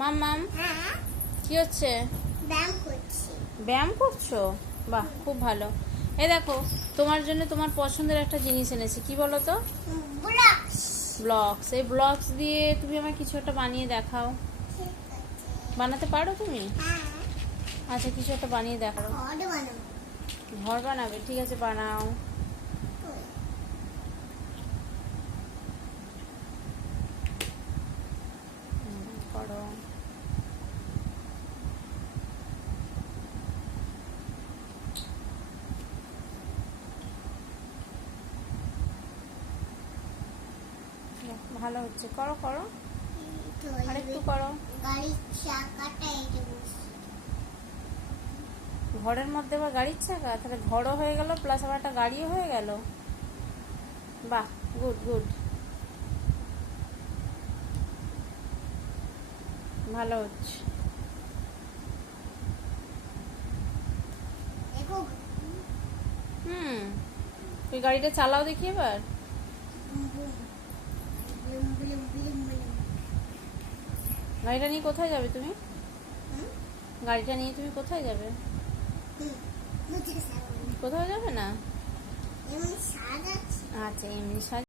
মাম মাম কি হচ্ছে? ব্যায়াম করছি। ব্যায়াম করছ? বাহ খুব ভালো। এই দেখো তোমার জন্য তোমার পছন্দের একটা জিনিস এনেছি। কি বলো তো? ব্লকস এই ব্লগস দিয়ে তুমি আমায় কিছু একটা বানিয়ে দেখাও। বানাতে পারো তুমি? হ্যাঁ। আচ্ছা কিছু একটা বানিয়ে দেখাও। ঘর বানাবে। ঠিক আছে বানাও। করো বাহ, ভালো হচ্ছে। করো করো। আরেকটু করো। ঘরের মধ্যে আবার গাড়ির চাকা? তাহলে ঘরও হয়ে গেল প্লাস আবার একটা গাড়িও হয়ে গেল। বাহ গুড গুড ভালো হচ্ছে। হুম, তুই গাড়িটা চালাও দেখি এবার। গাড়িটা নিয়ে কোথায় যাবে তুমি? গাড়িটা নিয়ে তুমি কোথায় যাবে? কোথায় কোথাও যাবে না? আচ্ছা এমনি সাজ